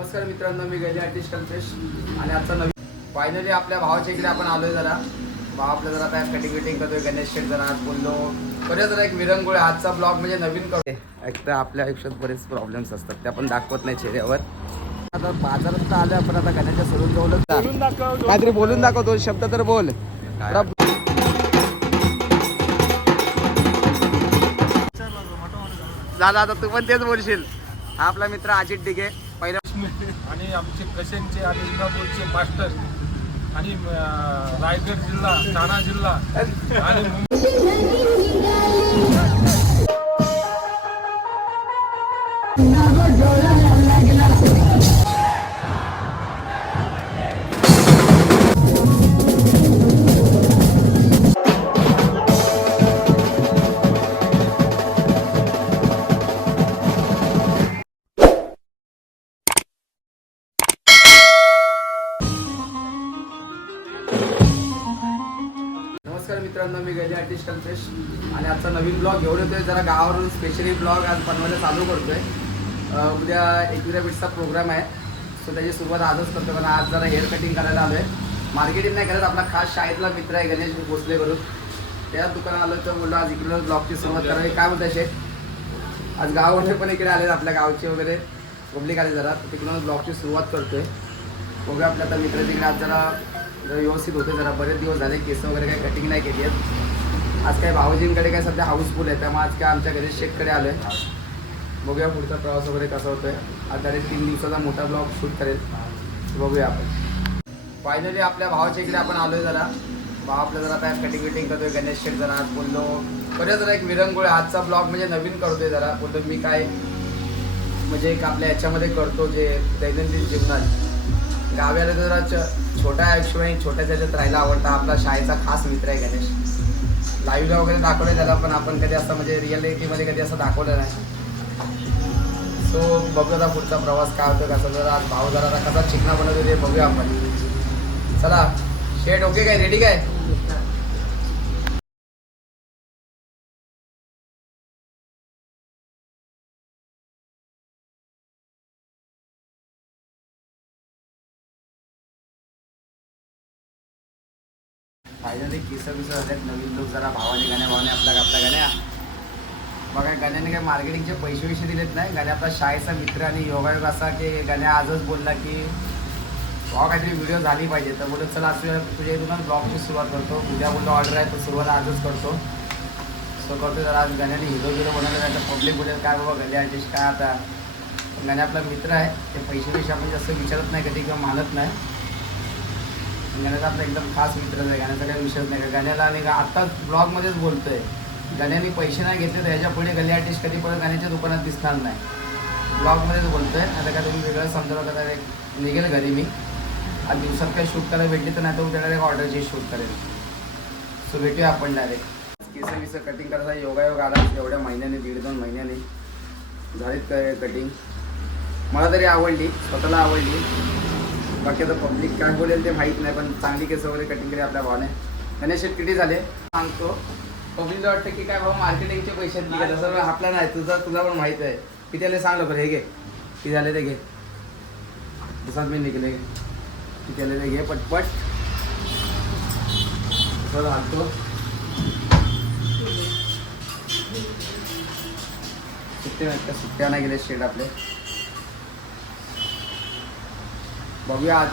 नमस्कार मित्रांनो मी गैली आर्टिस्ट कल्पेश आणि आजचा नवीन फायनली आपल्या भावाच्या इकडे आपण आलोय जरा. भाव आपल्या जरा आता कटिंग बिटिंग करतोय गणेश शेठ जरा आज बोललो. करूया जरा एक विरंगुळे आजचा ब्लॉग म्हणजे नवीन करतो एक तर आपल्या आयुष्यात बरेच प्रॉब्लेम्स असतात ते आपण दाखवत नाही चेहऱ्यावर. आता बाजारात तर आलोय आपण आता गण्याच्या सोडून जवळच काहीतरी बोलून दाखव दोन शब्द तर बोल. झालं आता तू पण तेच बोलशील. हा आपला मित्र अजित डिगे आणि आमचे कशेंचे आणि इंदापूरचे मास्टर आणि रायगड जिल्हा ठाणा जिल्हा आणि स्पेशली ब्लॉग आज बनवायला चालू करतोय. अं, उद्या एकविरा बीटचा प्रोग्राम आहे. सो त्याची सुरुवात आजच करतो कारण आज जरा हेअर कटिंग करायला आलोय. मार्केटिंग नाही करत. आपला खास शाळेतला मित्र आहे गणेश भोसले करून. त्या दुकानात आलो तर बोललो आज इकडे ब्लॉगची सुरुवात करावी. काय म्हणताय शेठ? आज गावामध्ये पण इकडे आले आपल्या गावचे वगैरे. पब्लिक आले जरा. तिकडून ब्लॉगची सुरुवात करतोय. बघूया आपल्या आता मित्र तिकडे आज जरा जरा व्यवस्थित होते जरा. बरेच दिवस झाले. केस वगैरे काही कटिंग नाही केली आहेत. आज काय भाऊजींकडे काय सध्या हाऊसफुल आहे त्यामुळे आज काय आमच्या घरी शेककडे आलो आहे बघूया पुढचा प्रवास वगैरे कसा होतोय. आज जरा तीन दिवसाचा मोठा ब्लॉग शूट करेल. बघूया आपण. फायनली आपल्या भावाच्या इकडे आपण आलोय जरा. भाव आपल्या जरा काय कटिंग विटिंग करतोय गणेश शेठ जरा आज बोललो. बरं जरा एक विरंगुळ आजचा ब्लॉग म्हणजे नवीन करतोय जरा. बोलतो मी काय म्हणजे एक आपल्या याच्यामध्ये करतो जे दैनंदिन जीवनात. गावी आलं तर जरा छोटा छोट्या छोट्याच्या छोट्या त्याच्यात राहायला आवडतं. आपला शाळेचा खास मित्र आहे गणेश. लाईव्हला वगैरे दाखवलं त्याला पण आपण कधी असं म्हणजे रिअलिटीमध्ये कधी असं दाखवलं नाही. सो बघू आता पुढचा प्रवास काय होतो कसं जरा आज भाऊ जरा कसा चिकना बनवतो ते बघूया आपण. चला शेट ओके काय? रेडी काय? फायनली केस बिस झाल्यात नवीन लोक जरा भावाने गाण्या भावाने आपल्या आपल्या गाण्या. बघा गाण्याने काय मार्केटिंगचे पैसे विषय दिलेत नाही. गाण्या आपला शाळेचा मित्र आणि योगायोग असा की गाण्या आजच बोलला की भावा काहीतरी व्हिडिओ झाली पाहिजे. तर बोलत चला आज तुझ्या इथूनच ब्लॉगची सुरुवात करतो. उद्या बोललो ऑर्डर आहे तर सुरुवात आजच करतो. सो करतो जरा आज गाण्याने. हिरो हिरो बनवलं नाही तर पब्लिक बोलेल काय बाबा गले आर्टिस्ट काय आता? गाण्या गाणे आपला मित्र आहे. ते पैसे विषय आपण जास्त विचारत नाही कधी किंवा मानत नाही. गाण्याचा आपला एकदम खास मित्र आहे गाण्याचा काही विषयच नाही. का गाण्याला आणि आत्ता आत्ताच ब्लॉगमध्येच बोलतोय. गाण्याने पैसे नाही घेतले तर ह्याच्या पुढे गली आर्टिस्ट कधी परत गाण्याच्या दुकानात दिसणार नाही. ब्लॉगमध्येच बोलतोय. आता काय तुम्ही वेगळं समजा का? तर एक निघेल घरी मी. आज दिवसात काही शूट करायला भेटली तर नाही तर उद्या डायरेक्ट ऑर्डरची शूट करेल. सो भेटूया आपण डायरेक्ट केस विसं कटिंग करायचा योगायोग आला. एवढ्या महिन्याने दीड दोन महिन्याने. झालीत कटिंग मला तरी आवडली. स्वतःला आवडली. बाकी आता पब्लिक काय बोलेल ते माहीत नाही पण चांगली केस वगैरे कटिंग केली आपल्या भावाने. गणेश शेट किती झाले? सांगतो. पब्लिकला वाटतं की काय भाऊ मार्केटिंगचे पैसे आहेत आपल्या नाही तुझं तुला पण माहीत आहे. किती आले सांग लवकर हे घे. किती झाले ते घे. तसाच मी निघले. किती आले ते घे पटपट. तसं घालतो सुट्टे नाहीत का सुट्ट्या नाही गेले शेड आपले. बघूया आज.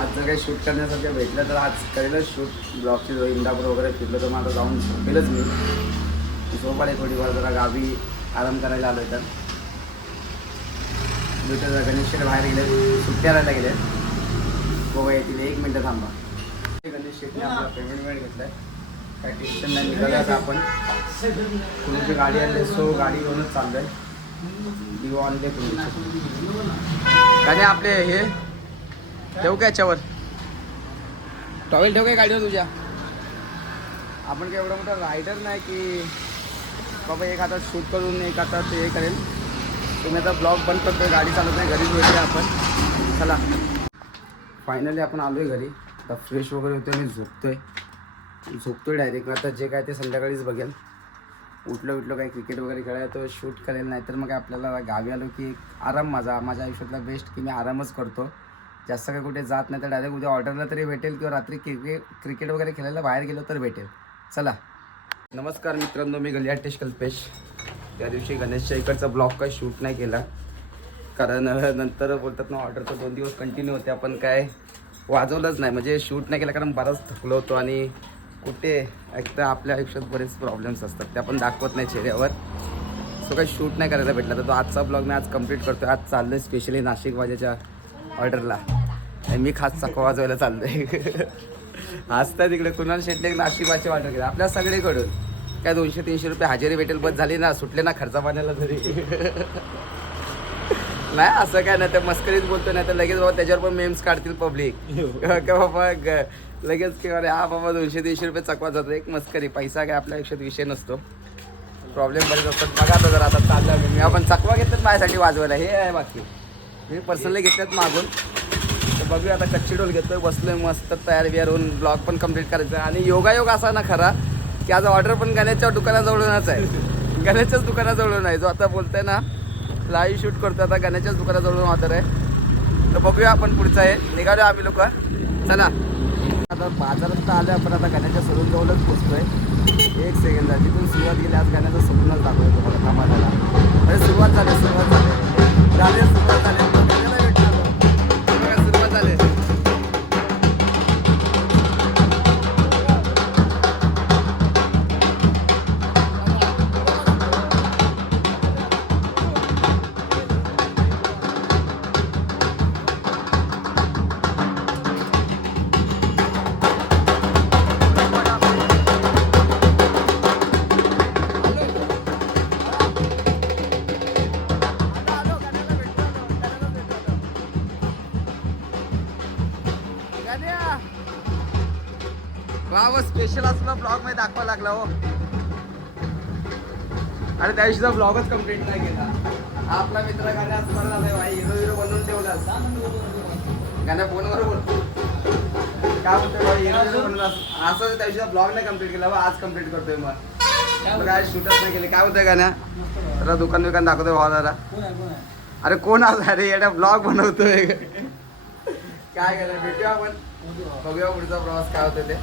आज जर काही शूट करण्यासारखं भेटलं तर आज करेलच शूट. ब्लॉगची जो इंदापूर वगैरे फिरलो तर माझं जाऊन झोपेलच मी. झोप थोडी थोडीफार जरा गावी आराम करायला आलो तर. भेटत जरा बाहेर गेले. सुट्ट्या राहायला गेले. बघूया येतील. एक मिनटं थांबा. गणेश शेठने आपला पेमेंट वेळ घेतलाय. काय टेन्शन नाही निघालं आता आपण. कुणाची गाडी आली सो गाडी घेऊनच चाललोय. दिवा आणले काय आपले हे ठेवू काय याच्यावर? टॉवेल ठेव काय गाडीवर तुझ्या? आपण काय एवढा मोठा रायडर नाही की बाबा एक हातात शूट करून एक हातात हे करेल. तुम्ही आता ब्लॉग बंद करतोय गाडी चालत नाही घरीच भेटूया आपण. चला. फायनली आपण आलोय घरी. आता फ्रेश वगैरे होतोय आणि झोपतोय. झोपतोय डायरेक्ट आता जे काय ते संध्याकाळीच बघेल. उठलो उठलो काही क्रिकेट वगैरे खेळायला तो शूट करेल नाही तर मग आपल्याला गावी आलो की एक आराम माझा माझ्या आयुष्यातला बेस्ट की मी आरामच करतो. जास्त काही कुठे जात नाही तर डायरेक्ट उद्या ऑर्डरला तरी भेटेल किंवा रात्री क्रिकेट क्रिकेट वगैरे खेळायला बाहेर गेलो तर भेटेल. चला. नमस्कार मित्रांनो मी गलियाटेश कल्पेश. त्या दिवशी गणेशच्या इकडचा ब्लॉग काही शूट नाही केला. कारण नंतर बोलतात ना ऑर्डर तर दोन दिवस कंटिन्यू होते आपण काय वाजवलंच नाही. म्हणजे शूट नाही केलं कारण बराच थकलो होतो आणि कुठे एक तर आपल्या आयुष्यात बरेच प्रॉब्लेम्स असतात. ते आपण दाखवत नाही चेहऱ्यावर. सो काही शूट नाही करायला भेटला. तर तो आजचा ब्लॉग मी आज कंप्लीट करतो आज चाललो आहे स्पेशली नाशिक वाजेच्या ऑर्डरला. आणि मी खास चकवा वाजवायला चाललो आहे आज तर तिकडे. कुणाल शेट्टे नाशिक वाजची ऑर्डर केला. आपल्या सगळीकडून. काय दोनशे तीनशे रुपये हजेरी भेटेल बस झाली ना. सुटले ना खर्चा पाण्याला तरी. नाही असं काय नाही. ते मस्करीत बोलतो नाही तर लगेच बाबा त्याच्यावर पण मेम्स काढतील पब्लिक का बाबा? लगेच की अरे हा बाबा दोनशे तीनशे रुपये चकवा जातो एक मस्करी. पैसा काय आपल्या आयुष्यात विषय नसतो. प्रॉब्लेम बरेच असतात. बघा आता जर आता चाललं. मी आपण चकवा घेतल्यात माझ्यासाठी वाजवायला. हे आहे बाकी. मी पर्सनली घेतल्यात मागून. तर बघूया आता कच्ची डोल घेतोय बसलोय मस्त तयार बियार होऊन ब्लॉग पण कंप्लीट करायचं. आहे. आणि योगायोग असा ना खरा की आज ऑर्डर पण गण्याच्या दुकानाजवळूनच आहे. गण्याच्याच दुकानाजवळून आहे. जो आता बोलतोय ना लाईव्ह शूट करतो आता गण्याच्याच दुकानाजवळून ऑर्डर आहे. तर बघूया आपण पुढचं आहे निघालो आम्ही लोक. चला. आता बाजारात तर आलो आपण आता गाण्याच्या सलून जवळच पोचतोय एक सेकंद झाली तिथून सुरुवात केली आज गाण्याचं सलूनच दाखवतो तुम्हाला. थांबायला अरे सुरुवात झाली सुरुवात झाली. झाली सुरुवात लागला हो. आणि त्या दिवशीचा ब्लॉगच कंप्लीट नाही केला. आपला मित्र गाण्या असणार झालाय भाई हिरो हिरो बनवून ठेवला गाण्या फोनवर बोलतो. काय म्हणतोय भाई हिरो हिरो बनवला असं त्या दिवशीचा ब्लॉग नाही कंप्लीट केला आज कंप्लीट करतोय मग. काय शूटच नाही केले. काय होतंय गाण्या जरा दुकान बिकान दाखवतोय भावा जरा. अरे कोण आज? अरे येड्या ब्लॉग बनवतोय. काय केलं? भेटूया आपण. बघूया पुढचा प्रवास काय होतोय ते.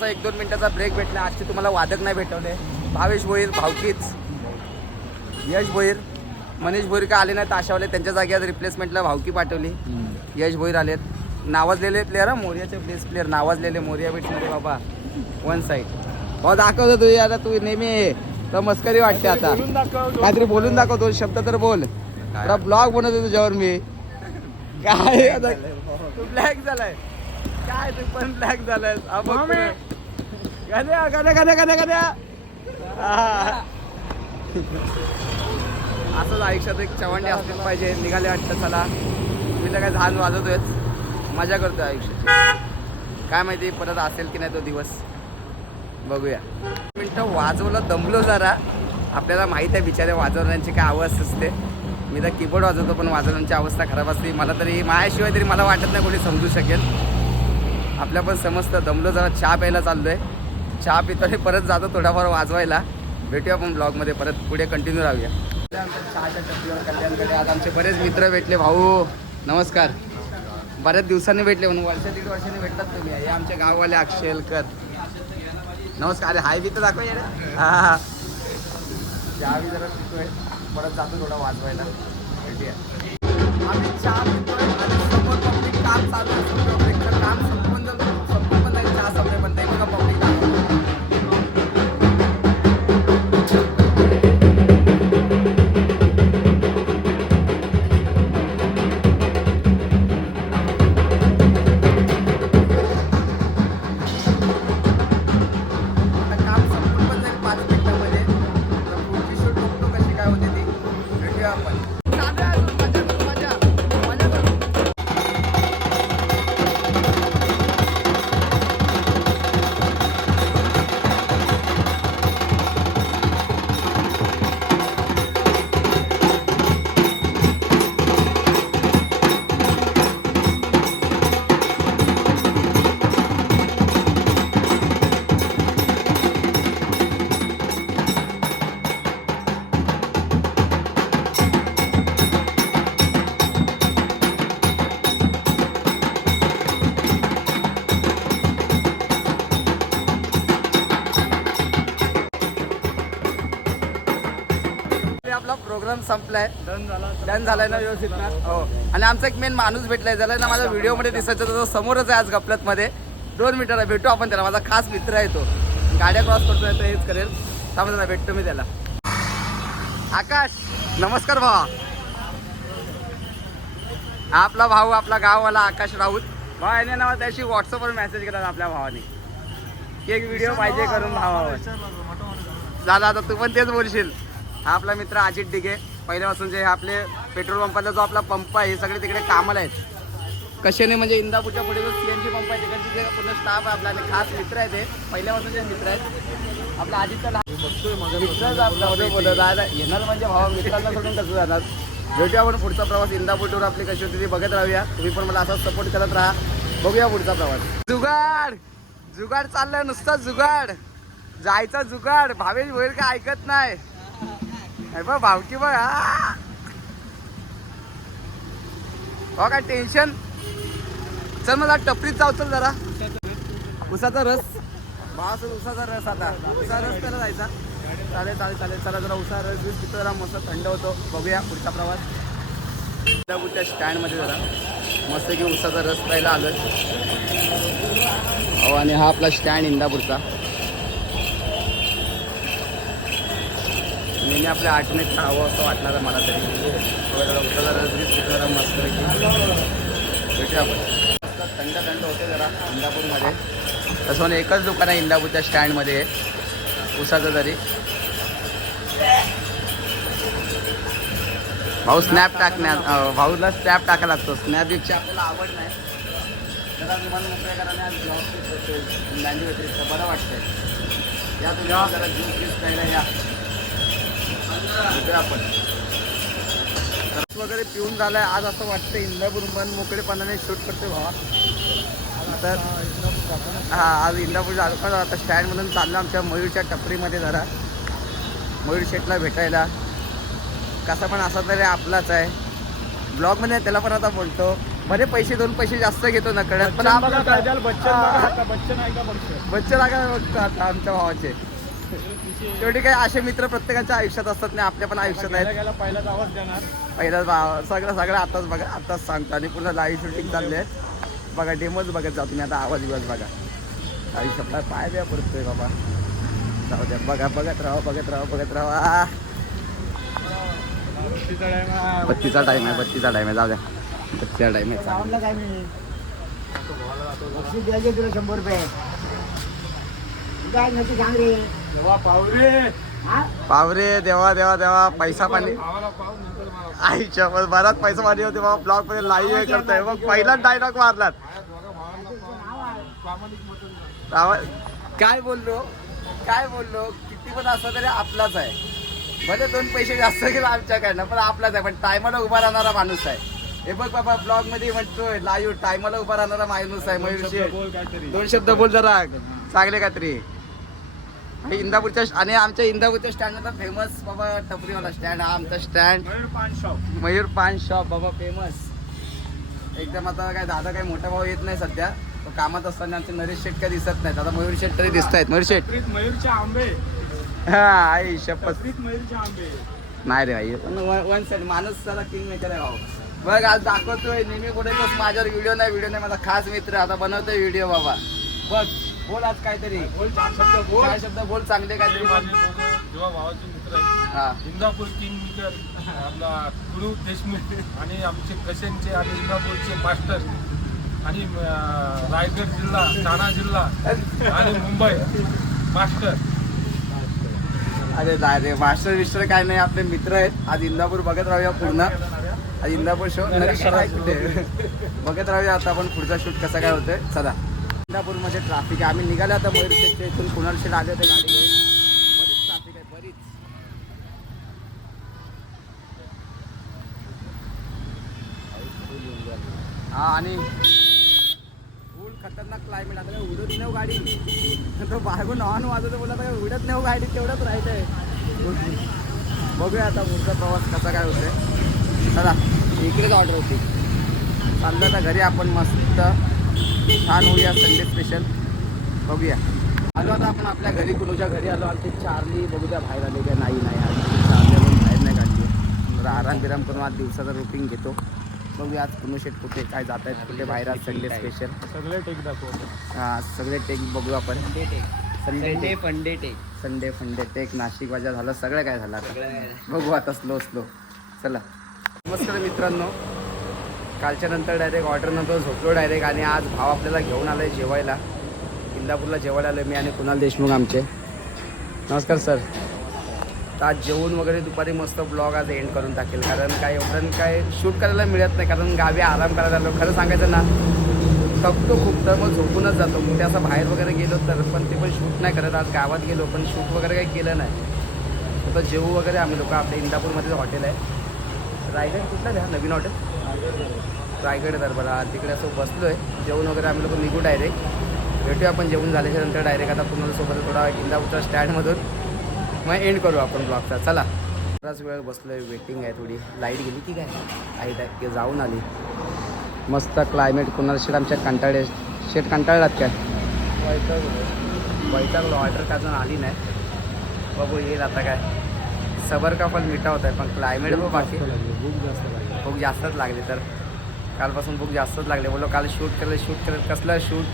थोडासा एक दोन मिनिटाचा ब्रेक भेटला. आजचे तुम्हाला वादक नाही भेटवले. भावेश भोईर भावकीच. यश भोईर मनीष भोईर का आले नाही ताशावाले त्यांच्या जागेवर रिप्लेसमेंटला भावकी पाठवली. यश भोईर आलेत. नावाजलेले प्लेअर मोर्याचे प्लेस प्लेअर नावाजलेले मोर्या भेटणारे बाबा. वन साईड भाऊ दाखवतो तू आता तू नेहमी तर मस्करी वाटते आता. काहीतरी बोलून दाखव दोन शब्द तर बोल. थोडा ब्लॉग बनवतो तुझ्यावर मी. काय आता? तू ब्लॅक झालाय. काय तू पण ब्लॅक झालाय हा. गाण्या गाण्या गाण्या गाण्या गाण्या. असंच आयुष्यात एक चवंडी असलीच पाहिजे निघाले वाटतं चला. मी तर काय झाल वाजवतोयच. मजा करतोय आयुष्यात काय माहिती परत असेल की नाही तो दिवस. बघूया. मिनटं वाजवलं दमलो जरा. आपल्याला माहीत आहे बिचारे वाजवण्याची काय अवस्था असते. मी तर कीबोर्ड वाजवतो पण वाजवण्याची अवस्था खराब असते. मला तरी माझ्याशिवाय तरी मला वाटत नाही कोणी समजू शकेल. आपल्या पण समजतं दमलो जरा चहा प्यायला चाललो आहे चहा पितो आणि परत जातो थोडाफार वाजवायला. भेटूया आपण ब्लॉगमध्ये परत पुढे कंटिन्यू राहूया. चहाच्या टपरीवर कल्याणकडे आज आमचे बरेच मित्र भेटले. भाऊ नमस्कार. बऱ्याच दिवसांनी भेटले म्हणून वर्षा दीड वर्षांनी भेटलात तुम्ही. हे आमचे गाववाले अक्षयलकर. नमस्कार अरे हाय बी तर दाखव यार हा चहा बी जरा पितोय परत जातो थोडा वाजवायला. भेटूया. आम्ही चहा पितोय आणि समोर पब्लिक काम चालू आहे. काम संपून संपून पण चहा संपले पण प्रोग्राम संपलाय. डन झालाय ना व्यवस्थित ना? हो. आणि आमचा एक मेन माणूस भेटलाय ज्याला ना माझ्या व्हिडिओमध्ये दिसायचं तो समोरच आहे आज गपलतमध्ये दोन मिनिटाला भेटू आपण त्याला माझा खास मित्र आहे तो. गाड्या क्रॉस करतोय तर हेच करेल. थांबा भेटतो मी त्याला. आकाश नमस्कार भावा. आपला भाऊ आपला गाववाला आकाश राऊत. भावा याने ना त्याशी व्हॉट्सअपवर मेसेज केला आपल्या भावाने. की एक व्हिडिओ पाहिजे करून भावावर. झाला आता तू पण तेच बोलशील. हा आपला मित्र अजित डिगे पहिल्यापासून जे आपले पेट्रोल पंपाचा जो आपला पंप आहे हे सगळे तिकडे कामाला आहेत. कशाने? म्हणजे इंदापूरच्या पुढे जो सीएनजी पंप आहे तिकडचे जे पूर्ण स्टाफ आहे आपला आणि खास मित्र आहे ते. पहिल्यापासून जे मित्र आहेत. आपला अजितचा लहान मित्रच आपला बोलत बोलत आता येणार म्हणजे भावा मित्रांना सोडून कसं जाणार? भेटूया आपण पुढचा प्रवास. इंदापूर टूर आपली कशी होती ती बघत राहूया. तुम्ही पण मला असाच सपोर्ट करत राहा. बघूया पुढचा प्रवास. जुगाड! जुगाड चाललाय नुसता जुगाड. जायचा जुगाड. भावेश होईल का ऐकत नाही. अरे बा भावकी बघ हो काय टेन्शन चल मला टपरीत जाऊ चल जरा. उसाचा रस. भावाचा उसाचा रस आता. उसा रस त्याला जायचा. चालेल चालेल चालेल. चला जरा उसा रस बीस तिथं जरा मस्त थंड होतो. बघूया पुढचा प्रवास. इंदापूरच्या स्टँडमध्ये जरा. मस्त की उसाचा रस प्यायला आलोय. अहो आणि हा आपला स्टँड इंदापूरचा. नेहमी आपल्या आठने खावं असं वाटणार आहे मला तरी. जरा उसाचा रस जरा मस्त भेटूया आपण. थंड थंड होते जरा इंदापूरमध्ये. तसं म्हणजे एकच दुकान आहे इंदापूरच्या स्टँडमध्ये. उसाचं तरी. भाऊ स्नॅप टाकण्यात भाऊला स्नॅप टाकायला लागतो. स्नॅप आपल्याला आवड नाही. जरा विमान मोकळ्या कराने आज ब्लॉग बरं वाटतंय. या तुम्ही जरा ज्यूस ज्यूस प्यायला या. आपण रस वगैरे पिऊन झालाय आज असं वाटतं इंदापूर मन मोकळेपणाने शूट करतोय भावा. तर हा आज इंदापूरच्या अडकळ आता स्टँडमधून चाललं आमच्या मयूरच्या टपरीमध्ये जरा. मयूर शेटला भेटायला. कसा पण असा तरी आपलाच आहे. ब्लॉगमध्ये त्याला पण आता बोलतो. बरे पैसे दोन पैसे जास्त घेतो ना कळत पण आपला बच्चे लागा बघतो आता आमच्या भावाचे? शेवटी काही असे मित्र प्रत्येकाच्या आयुष्यात असतात नाही आपल्या पण आयुष्यात आहेत. पहिलाच आवाज देणार. पहिलाच भाव सगळं सगळं आताच बघा आताच सांगतो. आणि पुन्हा लाईव्ह शूटिंग चालले बघा डेमोच बघत जा तुम्ही आता आवाज बिवाज बघा. आयुष्यात पाय द्या पडतोय बाबा. जाऊ द्या बघा बघत राहा बघत राहा बघत राहा. बत्तीचा टाइम आहे. बत्तीचा टाइम आहे जाऊ द्या. बत्तीचा टाइम आहे. चालेल. काय मी बक्षीस द्यायचे तुला शंभर रुपये. पावरे. हा? पावरे देवा देवा देवा पैसा पाणी. आम्हाला पाहू नंतर मला. आईच्या पण बराच पैसा पाणी होते बाबा ब्लॉगमध्ये लाईव्ह करतोय. मग पहिलाच डायलॉग मारलात. दोघा भावांना पाहून प्रामाणिक मटन आवाज- काय बोललो? काय बोललो? किती पण असं तरी आपलाच आहे. भले दोन पैसे जास्त गेले आमच्याकडनं पण आपलाच आहे. पण टायमाला उभा राहणारा माणूस आहे. हे बघ बाबा ब्लॉगमध्ये म्हणतोय लाईव्ह टायमाला उभा राहणारा माणूस आहे मयूर शेठ. बोल काहीतरी. दोन शब्द बोल जरा. चांगले काहीतरी. आणि इंदापूरच्या आणि आमच्या इंदापूरच्या स्टँडमध्ये फेमस बाबा टपरीवाला स्टँड हा आमचा स्टँड मयूर पान शॉप मयूर पान शॉप बाबा फेमस एकदम आता काय दादा काही मोठा भाऊ येत नाही सध्या. तो कामात असताना आमचे नरेश शेट काय दिसत नाहीत. आता मयूर शेट तरी दिसत आहेत मयूर शेट. मयूरचे आंबे. हा आई शपथ. मयूरचे आंबे. नाही रे आई पण वन साईड माणूस सारा किंग मेकर आहे भाऊ. बघ आज दाखवतोय. नेहमी बोलायचोस माझ्यावर व्हिडिओ नाही व्हिडिओ नाही. माझा खास मित्र. आता बनवतोय व्हिडिओ बाबा. बघ. बोल आज काहीतरी. बोल चार शब्द बोल. काय शब्द बोल चांगले काहीतरी बोल. जेव्हा भावाचे मित्र आहेत हा. इंदापूर किंग मेकर आपला गुरु देशमुख आणि आमचे कशनचे आणि इंदापूरचे मास्टर आणि रायगड जिल्हा ठाणा जिल्हा आणि मुंबई मास्टर. अरे रे मास्टर विस्टर काय नाही आपले मित्र आहेत. आज इंदापूर बघत राहूया पूर्ण. आज इंदापूर शो बघत राहूया आता आपण पुढचा शूट कसा काय होतोय. चला. इंदापूरमध्ये ट्रॅफिक आहे. आम्ही निघाले आता मयूर शेटच्या इथून कुणाल शेट आले होते गाडी घेऊन बरीच ट्रॅफिक आहे बरीच. हा आणि फुल खतरनाक क्लायमेट आता उडत नाही हो गाडी. तो बाहेरून ऑन वाजवतो बोला आता उडत नाही हो गाडी तेवढंच राहतंय बघूया आता पुढचा प्रवास कसा काय होतोय. चला इकडेच ऑर्डर होती. चाललं तर घरी आपण मस्त. छान होऊया संडे स्पेशल बघूया. आलो आता आपण आपल्या घरी कुणाच्या घरी आलो. आमची चारली बघूया बाहेर आले का नाही नाही चारली बाहेर नाही काढली. आराम बिराम करून आज दिवसाचं रुटीन घेतो. बघूया आज पुणे शेट कुठे काय जात आहेत कुठे बाहेर आज संडे स्पेशल सगळे टेक दाखवतो. हां सगळे टेक बघू आपण. Sunday funday tech Sunday funday tech Nashik वाजा झालं सगळं काय झालं बघू आता स्लो स्लो चला. नमस्कार मित्रांनो. कालच्या नंतर डायरेक्ट ऑर्डर नंतर झोपलो डायरेक्ट आणि आज भाव आपल्याला घेऊन आलाय जेवायला. इंदापूरला जेवायला आलो मी आणि कुणाल देशमुख आमचे. नमस्कार सर तर आज जेवून वगैरे दुपारी मस्त ब्लॉग आज एंड करून टाकेल. कारण काय एवढं काय शूट करायला मिळत नाही कारण गावी आराम करायला आलो. खरं सांगायचं ना थकतो खूप तर मग झोपूनच जातो. कुठे असं बाहेर वगैरे गेलो तर पण ते पण शूट नाही करत. आज गावात गेलो पण शूट वगैरे काही केलं नाही. आता जेवू वगैरे आम्ही लोक. आपल्या इंदापूरमध्येच हॉटेल आहे. रायगड कुठलं द्या नवीन हॉटेल? रायगड दरबारा तिकडे असं बसलो आहे जेवण वगैरे आम्ही लोक निघू डायरेक्ट भेटूया आपण जेवण झाल्याच्यानंतर डायरेक्ट आता पुन्हा सोबत थोडा इंदापूरच्या स्टँडमधून मग एंड करू आपण ब्लॉगचा चला. बराच वेळ बसलो आहे वेटिंग आहे थोडी. लाइट गेली की काय? लाइट आहे की जाऊन आली. मस्त क्लायमेट कुणाला शेट आमच्या कंटाळे शेट कंटाळलात काय? वैतागलो. ऑर्डर का अजून आली नाही. बघू येईल आता काय. सबर का पण मिठा होत आहे पण क्लायमेट बघ बाकी. भूक जास्तच लागली तर. कालपासून भूक जास्तच लागली. बोलो काल शूट केलं शूट केलं. कसलं शूट?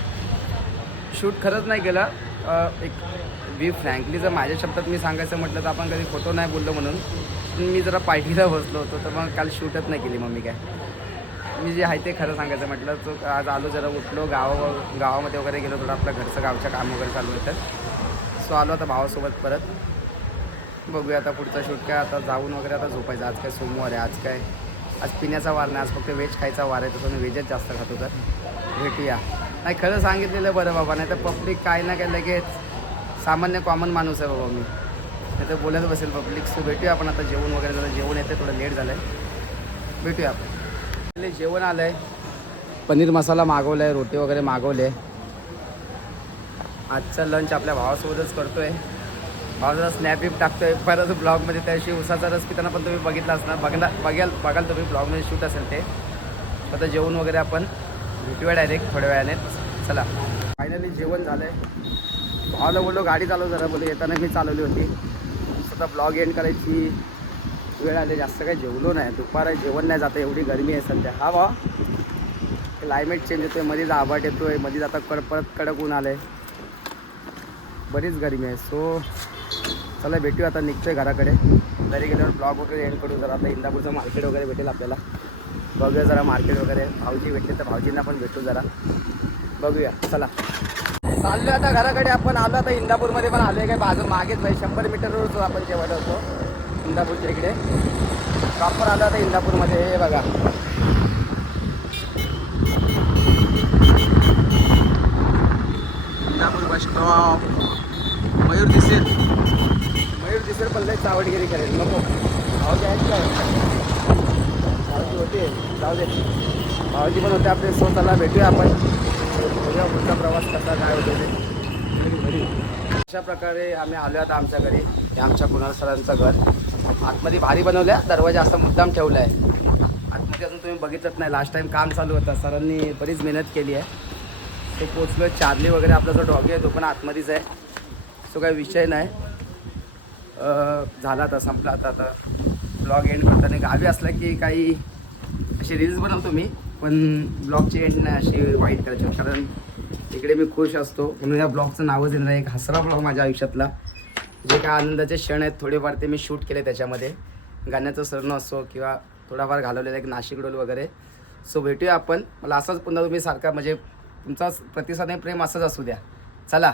शूट खरंच नाही केलं. एक बी फ्रँकली जर माझ्या शब्दात मी सांगायचं म्हटलं तर आपण कधी फोटो नाही बोललो म्हणून. पण मी जरा पार्टीला बसलो होतो तर मग काल शूटच नाही केली मम्मी काय. मी जे आहे ते खरं सांगायचं म्हटलं तो आज आलो जरा उठलो गावा गावामध्ये वगैरे गेलो थोडं आपलं घरचं गावचं काम वगैरे चालू होतं. सो आलो आता भावासोबत परत. बघूया आता पुढचा शूट काय आता जाऊन वगैरे आता झोपायचं. आज काय सोमवार आहे आज काय? आज पिण्याचा वार नाही आज फक्त व्हेज खायचा वार आहे तसं मी व्हेजच जास्त खातो तर. भेटूया. नाही खरं सांगितलेलं बरं बाबा नाही तर पब्लिक काय ना काय लगेच सामान्य कॉमन माणूस आहे बाबा मी. नाही तर बोलत बसेल पब्लिक सो भेटूया आपण आता जेवण वगैरे झालं जेवण येते थोडं लेट झालं आहे भेटूया आपण. पहिले जेवण आलं आहे पनीर मसाला मागवला आहे रोटी वगैरे मागवले. आजचा लंच आपल्या भावासोबतच करतो आहे भाव जरा टाकतोय. परत ब्लॉगमध्ये त्याशी उसाचा रस पिताना पण तुम्ही बघितला असणार. बघणार बघाल बघाल तुम्ही ब्लॉगमध्ये शूट असेल ते. आता जेवण वगैरे आपण भेटूया डायरेक्ट थोड्या वेळाने. चला. फायनली जेवण झालं आहे भावाला बोललो गाडी चालव जरा बोलू येताना मी चालवली होती. स्वतः ब्लॉग एंड करायची वेळ आली. जास्त काही जेवलो नाही. दुपार जेवण नाही जातं एवढी गरमी आहे सध्या. हा भाव. क्लायमेट चेंज होतोय मध्येच आबाट येतोय. मध्येच आता कड परत कडक ऊन आलं आहे बरीच गरमी आहे. सो चला भेटूया आता निघतोय घराकडे. घरी गेल्यावर ब्लॉग वगैरे एंड करू. जरा आता इंदापूरचं मार्केट वगैरे भेटेल आपल्याला. बघूया जरा मार्केट वगैरे. भाऊजी भेटले तर भाऊजींना पण भेटू जरा. बघूया. चला. चाललो आता घराकडे. आपण आलो आता इंदापूरमध्ये पण आलो आहे काय बाजू मागेच भाई शंभर मीटरवरच आपण जेवायला होतो. इंदापूरच्या इकडे. प्रॉपर आलो आता इंदापूरमध्ये. हे बघा. इंदापूर बस स्टॉप मयूर दिसेल. मयूर पल्ले चावडगिरी करेल. नको. भाऊजी आहेत काय? भाऊजी होते. जाऊ दे. भाऊजी पण होते आपले. स्वतःला भेटूया आपण. बघूया पुढचा प्रवास कसा काय होतो ते. अशा प्रकारे आम्ही आलो आता आमच्या घरी. हे आमच्या कुणाल सरांचं घर. आतमध्ये भारी बनवल्या. दरवाजा असा मुद्दाम ठेवला आहे आतमध्ये अजून तुम्ही बघितलंच नाही. लास्ट टाइम काम चालू होतं. सरांनी बरीच मेहनत केली आहे. ते पोचलो चार्ली वगैरे आपला जो डॉगी आहे तो पण आतमध्येच आहे. तो काही विषय नाही. झाला आता संपला आता आता. ब्लॉग एंड करताना गावी असला की काही अशी रील्स बनवतो मी पण ब्लॉगची एंड नाही अशी वाईट करायची. कारण इकडे मी खुश असतो. म्हणून या ब्लॉगचं नावच येणार आहे एक हसरा ब्लॉग माझ्या आयुष्यातला. जे काय आनंदाचे क्षण आहेत थोडेफार ते मी शूट केले त्याच्यामध्ये. गाण्याचं सरणं असो किंवा थोडाफार घालवलेलं एक नाशिक डोल वगैरे. सो भेटूया आपण. मला असंच पुन्हा तुम्ही सारखा म्हणजे तुमचा प्रतिसाद आणि प्रेम असंच असू द्या. चला.